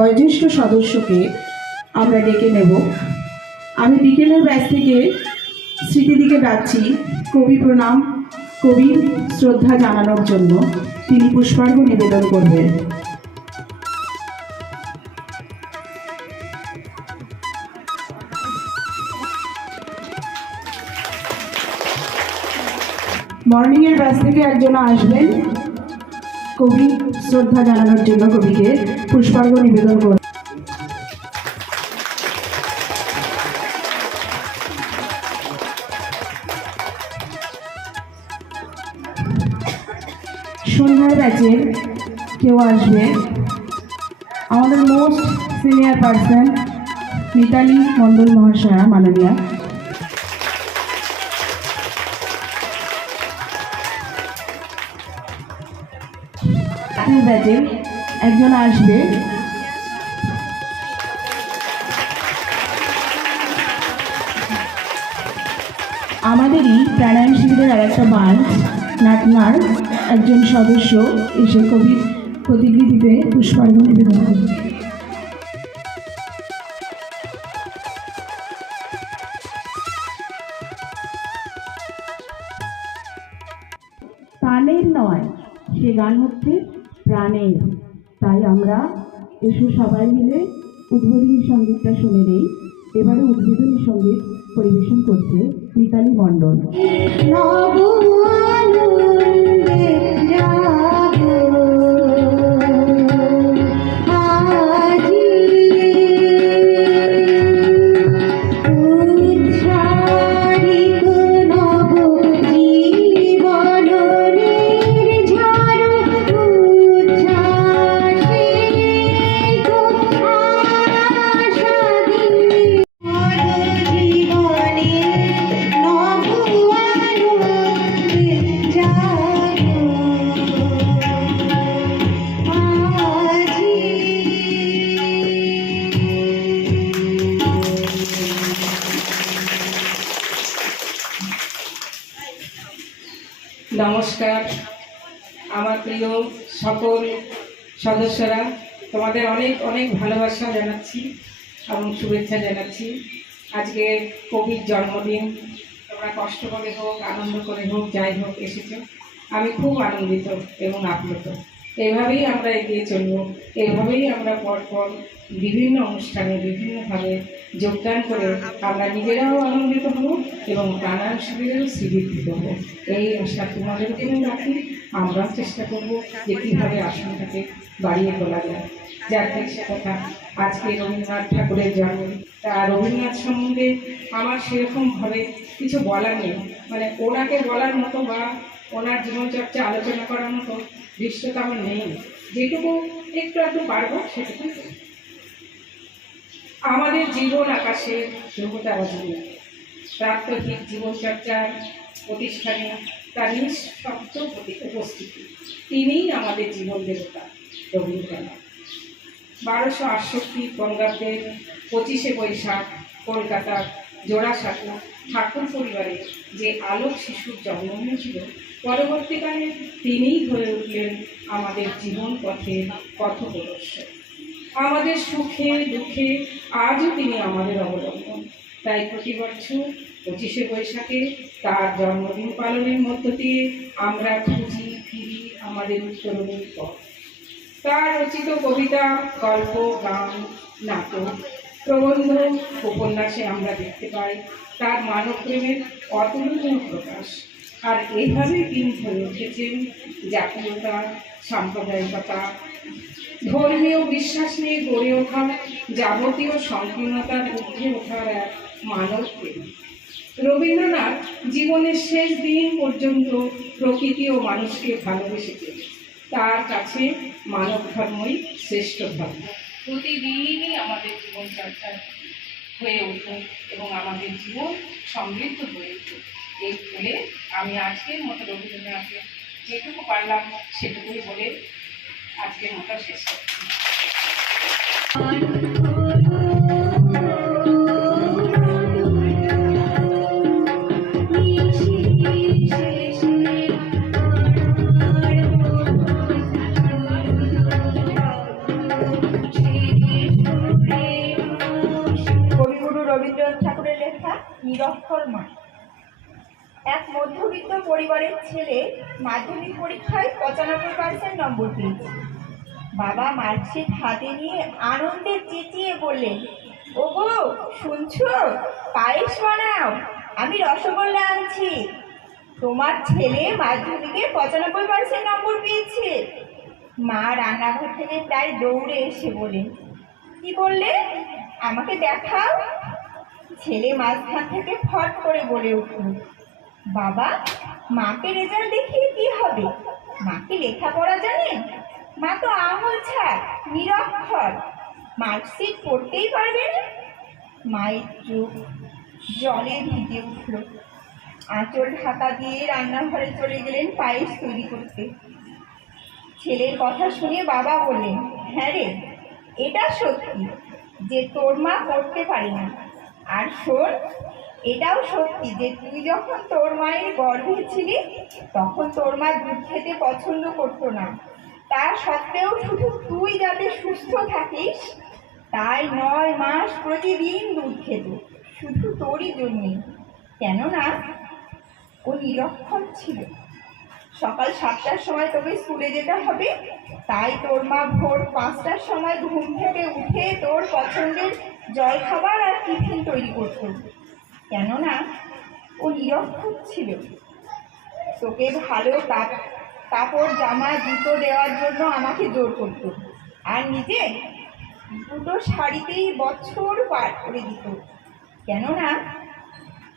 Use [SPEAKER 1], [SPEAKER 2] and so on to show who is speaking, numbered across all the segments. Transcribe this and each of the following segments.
[SPEAKER 1] বয়োজ্যেষ্ঠ সদস্যকে আমরা ডেকে নেব। আমি বিকেলের ব্যাচ থেকে স্মৃতিদিকে ডাকছি কবি প্রণাম, কবির শ্রদ্ধা জানানোর জন্য তিনি পুষ্পার্ঘ নিবেদন করবেন। মর্নিংয়ের ব্যাচ থেকে একজন আসবেন। কবি, শ্রদ্ধা জানানোর জন্য কবিকে পুষ্পার্ঘ নিবেদন করবেন সন্ধ্যার ব্যাচে কেউ আসবে। আমাদের most senior person Mitali Mondal মহাশয়া, মাননীয়া। ব্যাচে একজন আসবে। আমাদেরই প্রাণায়াম শিবিরের আর একটা বাঞ্চ, নাটনার একজন সদস্য এসে কবির প্রতিকৃতিতে পুষ্পার্ঘ নিবেদন করবে। নয়, সে গান হচ্ছে প্রাণের তাই আমরা এসে সবাই মিলে উদ্বোধনী সঙ্গীতটা শুনে নেই। এবারে উদ্বোধনী সংগীত পরিবেশন করছে মিতালি মণ্ডল।
[SPEAKER 2] সকল সদস্যরা, তোমাদের অনেক অনেক ভালোবাসা জানাচ্ছি এবং শুভেচ্ছা জানাচ্ছি। আজকে কবির জন্মদিন, তোমরা কষ্ট করে হোক, আনন্দ করে হোক, যাই হোক, এসেছ। আমি খুব আনন্দিত এবং আপ্লুত। এইভাবেই আমরা এগিয়ে চলব এইভাবেই আমরা পরপর বিভিন্ন অনুষ্ঠানে বিভিন্নভাবে যোগদান করে আমরা নিজেরাও আনন্দিত হব এবং প্রাণায়াম শিবিরেও শ্রীবৃদ্ধি করব এই আশা তোমাদের জন্য রাখি। আমরাও চেষ্টা করব যে কীভাবে আসনটাকে বাড়িয়ে তোলা যায়। যার থেকে সে কথা, আজকে রবীন্দ্রনাথ ঠাকুরের জন্মদিন তা রবীন্দ্রনাথ সম্বন্ধে আমার সেরকমভাবে কিছু বলার নেই। মানে ওনাকে বলার মতো বা ওনার জীবনচর্চা আলোচনা করার মতো দৃশ্যটা আমার নেই। যেটুকু একটু একটু পারব সেটুকু আমাদের জীবন আকাশে ধ্রুবতারা জুড়ে প্রাত্যহিক জীবনচর্চার প্রতিষ্ঠানে তার নিঃশব্দ উপস্থিতি। তিনিই আমাদের জীবন দেবতা, রবীন্দ্রনাথ। বারোশো আটষট্টি বঙ্গাব্দের পঁচিশে বৈশাখ কলকাতার জোড়াসাঁকো ঠাকুর পরিবারে যে আলোক শিশুর জন্ম হয়েছিল পরবর্তীকালে তিনিই হয়ে উঠলেন আমাদের জীবন পথের পথপ্রদর্শক। আমাদের সুখে, দুঃখে আজও তিনি আমাদের অবলম্বন। তাই প্রতি বছর পঁচিশে বৈশাখে তার জন্মদিন পালনের মধ্য দিয়ে আমরা খুঁজি, ফিরি আমাদের উত্তরণের পথ। তার রচিত কবিতা, গল্প, গান, নাটক, প্রবন্ধ, উপন্যাসে আমরা দেখতে পাই তার মানব প্রেমের অতুলনীয় প্রকাশ। আর এইভাবেই তিনি হয়ে উঠেছেন জাতীয়তা, সাম্প্রদায়িকতা, ধর্মীয় বিশ্বাস নিয়ে গড়ে ওঠা, যাবতীয় সংকীর্ণতার ঊর্ধ্বে ওঠার এক মানব রবীন্দ্রনাথ জীবনের শেষ দিন পর্যন্ত প্রকৃতি ও মানুষকে ভালোবেসেছেন তার কাছে মানব ধর্মই শ্রেষ্ঠ ধর্ম। প্রতিদিনই আমাদের জীবনচর্চা হয়ে উঠুক এবং আমাদের জীবন সমৃদ্ধ হয়ে উঠুক। এই বলে আমি আজকের মতো রবীন্দ্রনাথের যেটুকু পারলাম সেটুকুই বলে আজকের মতো শেষ করছি।
[SPEAKER 3] শেষে
[SPEAKER 4] কবিগুরু রবীন্দ্রনাথ ঠাকুরের লেখা নিরক্ষর মা। এক মধ্যবিত্ত পরিবারের ছেলে মাধ্যমিক পরীক্ষায় পঁচানব্বই পার্সেন্ট নম্বর পেয়েছে। বাবা মার্কশিট হাতে নিয়ে আনন্দে চেঁচিয়ে বললেন, ওগো, শুনছো? পায়েস বানাও, আমি রসগোল্লা আনছি। তোমার ছেলে মাধ্যমিকে পঁচানব্বই পার্সেন্ট নম্বর পেয়েছে। মা রান্নাঘর থেকে প্রায় দৌড়ে এসে বলেন কি বললে? আমাকে দেখাও। ছেলে মাঝখান থেকে ফট করে বলে উঠল, বাবা, মাকে রেজাল্ট দেখিয়ে কি হবে? মাকে লেখাপড়া জানে মা তো আঙুল ছাড়, নিরক্ষর। মার্কশিট পড়তেই পারবে না? মায়ের চোখ জলে ভিজে উঠল। আঁচল ঢাকা দিয়ে রান্নাঘরে চলে গেলেন পায়েস তৈরি করতে। ছেলের কথা শুনে বাবা বললেন হ্যাঁ রে, এটা সত্যি যে তোর মা পড়তে পারে না। আর শোন, এটাও সত্যি যে তুই যখন তোর মায়ের গর্ভে ছিলি, তখন তোর মা দুধ খেতে পছন্দ করতো না। তা সত্ত্বেও শুধু তুই যাতে সুস্থ থাকিস, তাই নয় মাস প্রতিদিন দুধ খেত, শুধু তোরই জন্যে। কেননা, ও নিরক্ষর ছিল। সকাল সাতটার সময় তোকে স্কুলে যেতে হবে, তাই তোর মা ভোর পাঁচটার সময় ঘুম থেকে উঠে তোর পছন্দের জলখাবার আর টিফিন তৈরি করতো। কেননা ও নিরক্ষর ছিল। তোকে ভালো কাপ- কাপড়, জামা, জুতো দেওয়ার জন্য আমাকে জোর করতো। আর নিজে দুটো শাড়িতেই বছর পার করে দিত। কেননা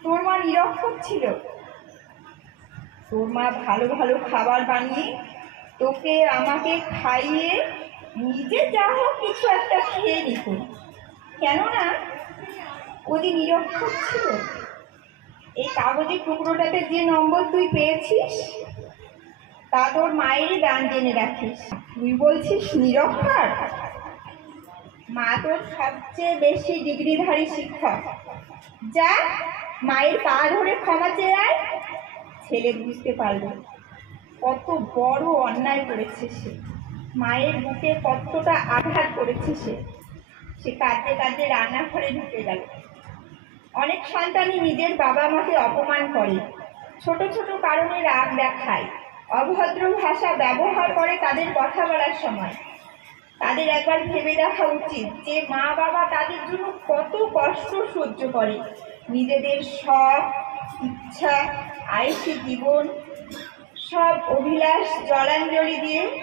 [SPEAKER 4] তোর মা নিরক্ষর ছিল। তোর মা ভালো ভালো খাবার বানিয়ে তোকে আমাকে খাইয়ে নিজে যা হোক কিছু একটা খেয়ে নিত। কেননা ওদি নিরক্ষর ছিল। এই কাগজের টুকরোটাতে যে নম্বর তুই পেয়েছিস, তা তোর মায়েরই দান জেনে রাখিস। তুই বলছিস নিরক্ষর? মা তোর সবচেয়ে বেশি ডিগ্রিধারী শিক্ষক। যা মায়ের পা ধরে ক্ষমা চেয়ে আয়, ছেলে বুঝতে পারল কত বড় অন্যায় করেছে সে। মায়ের বুকে কতটা আঘাত করেছে সে। সে কাঁদতে কাঁদতে রান্নাঘরে ঢুকে গেল। অনেক সন্তানই নিজের বাবা মাকে অপমান করে। ছোট ছোট কারণে রাগ দেখায়। অভদ্র ভাষা ব্যবহার করে তাদের কথা বলার সময়। তাদের একবার ভেবে দেখা উচিত যে মা বাবা তাদের জন্য কত কষ্ট সহ্য করে। নিজেদের শখ, ইচ্ছা, আয়সী জীবন, সব অভিলাষ, জলাঞ্জলি দিয়ে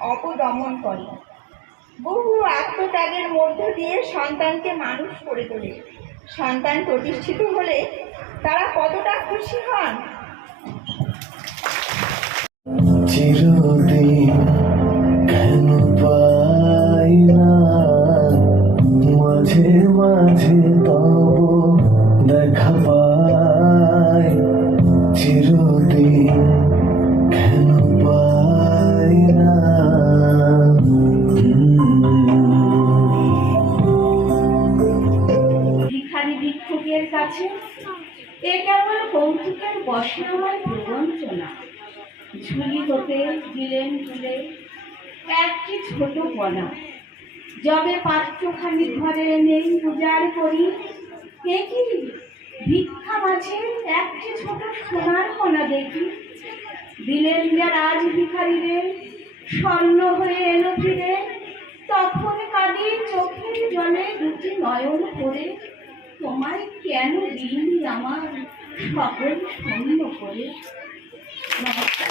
[SPEAKER 4] অপদমন করে। বহু আত্মত্যাগের মধ্য দিয়ে সন্তানকে মানুষ করে তোলে। সন্তান প্রতিষ্ঠিত হলে তারা কতটা খুশি হন?
[SPEAKER 5] চিরদিন
[SPEAKER 6] বসে আমার প্রবঞ্চনা ঝুলি হতে দিলেন তুলে একটি ছোট কণা যবে পাত্রখানি ঘরে নেই পূজার করি কি? ভিক্ষা মাঝে একটি ছোট সোনার কণা দেখি। দিলেন যে রাজ ভিখারিরে স্বর্ণ হয়ে এলো ফিরে। তখন কাঁদি চোখের জলে দুটি নয়ন করে তোমায় কেন দিন আমার? সকল শূন্য করে নমস্কার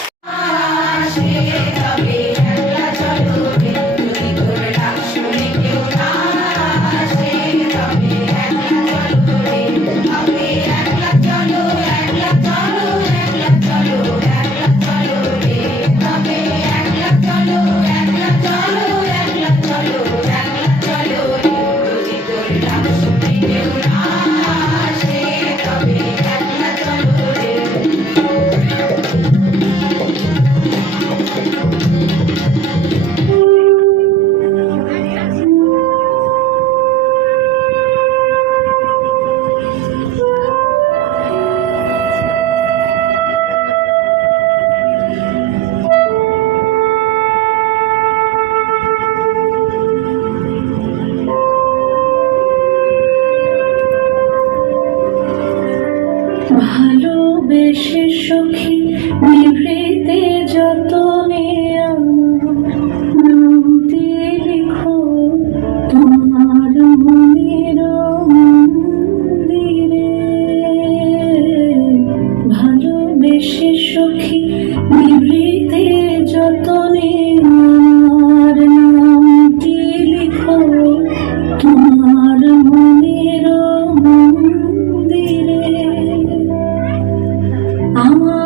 [SPEAKER 7] আমার